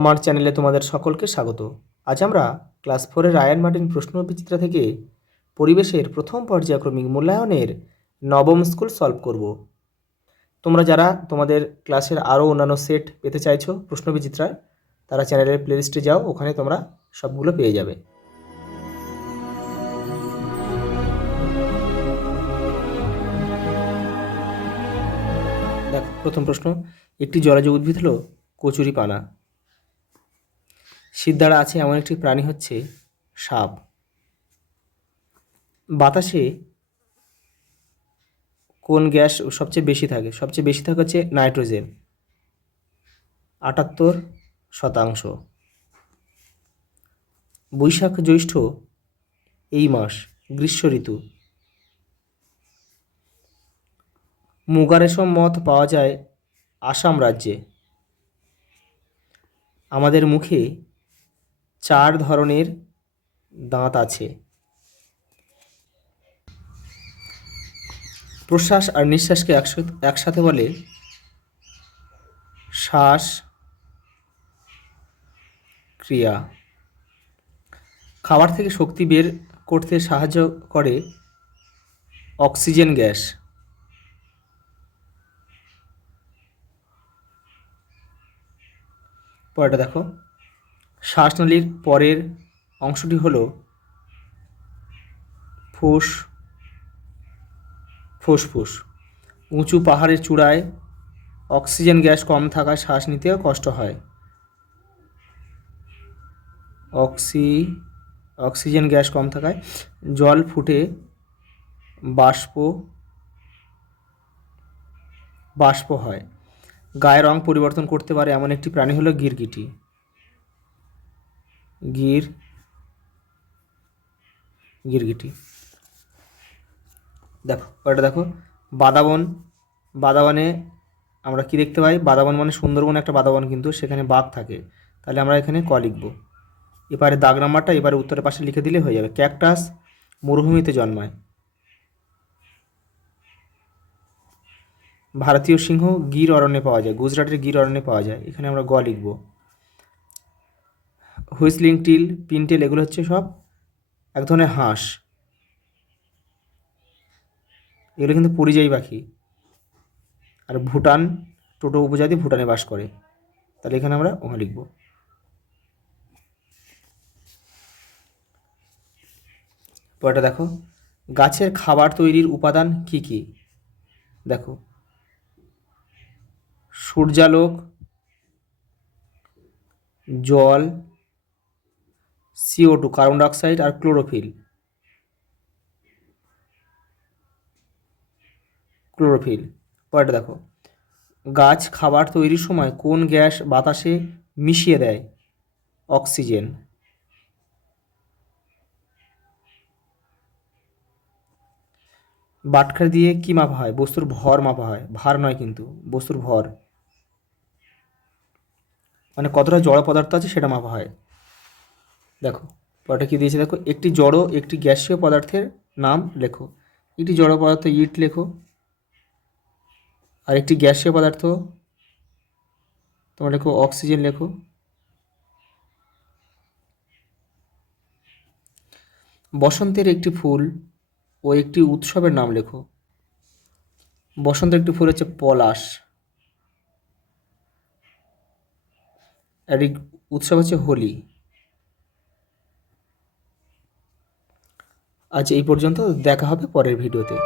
আমার চ্যানেলে তোমাদের সকলকে স্বাগত। আজ আমরা ক্লাস 4-এর রায়ান মার্টিন প্রশ্নবিচিত্রা থেকে পরিবেশের প্রথম পর্যায়ক্রমিক মূল্যায়নের নবম স্কুল সলভ করব। তোমরা যারা তোমাদের ক্লাসের আরও অন্যান্য সেট পেতে চাইছো প্রশ্নবিচিত্রার, তারা চ্যানেলের প্লেলিস্টে যাও, ওখানে তোমরা সবগুলো পেয়ে যাবে। দেখো, প্রথম প্রশ্ন, একটি জলজ উদ্ভিদ হলো কচুরিপানা। শিরদাঁড়া আছে এমন একটি প্রাণী হচ্ছে সাপ। বাতাসে কোন গ্যাস সবচেয়ে বেশি থাকে? সবচেয়ে বেশি থাকে হচ্ছে নাইট্রোজেন, 78%। বৈশাখ জ্যৈষ্ঠ এই মাস গ্রীষ্ম ঋতু। মুগা রেশম মথ পাওয়া যায় আসাম রাজ্যে। আমাদের মুখে 4 ধরনের দাঁত আছে। প্রশ্বাস আর নিঃশ্বাসকে একসাথে বলে শ্বাস ক্রিয়া। খাবার থেকে শক্তি বের করতে সাহায্য করে অক্সিজেন গ্যাস। পরেরটা দেখো, শ্বাসনালীর পরের অংশটি হলো ফুসফুস। উঁচু পাহাড়ের চূড়ায় অক্সিজেন গ্যাস কম থাকায় শ্বাস নিতেও কষ্ট হয়। অক্সিজেন গ্যাস কম থাকায় জল ফুটে বাষ্প হয়। গায়ের রং পরিবর্তন করতে পারে এমন একটি প্রাণী হলো গিরগিটি। দেখো, ওটা দেখো, বাদাবনে আমরা কি দেখতে পাই? বাদাবন মানে সুন্দরবন একটা বাদাবন, কিন্তু সেখানে বাঘ থাকে। তাহলে আমরা এখানে ক লিখব। এবারে দাগ নাম্বারটা এবারে উত্তরের পাশে লিখে দিলে হয়ে যাবে। ক্যাকটাস মরুভূমিতে জন্মায়। ভারতীয় সিংহ গির অরণ্যে পাওয়া যায়, গুজরাটের গির অরণ্যে পাওয়া যায়। এখানে আমরা গ লিখব। হুইসলিং টিল, পিনটেল এগুলো হচ্ছে সব এক ধরনের হাঁস। এগুলো কিন্তু পরিযায়ী পাখি। আর ভুটান টোটো উপজাতি ভুটানে বাস করে। তাহলে এখানে আমরা ওখানে লিখব। পরেরটা দেখো, গাছের খাবার তৈরির উপাদান কি কি? দেখো, সূর্যালোক, জল, CO2 কার্বন ডাইঅক্সাইড আর ক্লোরোফিল। পরেরটা দেখো, গাছ খাবার তৈরির সময় কোন গ্যাস বাতাসে মিশিয়ে দেয়? অক্সিজেন। বাটখারা দিয়ে কি মাপা হয়? বস্তুর ভর মাপা হয়, ভার নয় কিন্তু, বস্তুর ভর মানে কতটা জড় পদার্থ আছে সেটা মাপা হয়। দেখো পরেরটা কি দিয়েছে, দেখো, একটি জড় একটি গ্যাসীয় পদার্থের নাম লেখো। একটি জড় পদার্থ ইট লেখো, আর একটি গ্যাসীয় পদার্থ তোমরা লেখো অক্সিজেন লেখো। বসন্তের একটি ফুল ও একটি উৎসবের নাম লেখো। বসন্তের একটি ফুল হচ্ছে পলাশ, আর এই উৎসব হচ্ছে হোলি। আজ এই পর্যন্ত, দেখা হবে পরের ভিডিওতে।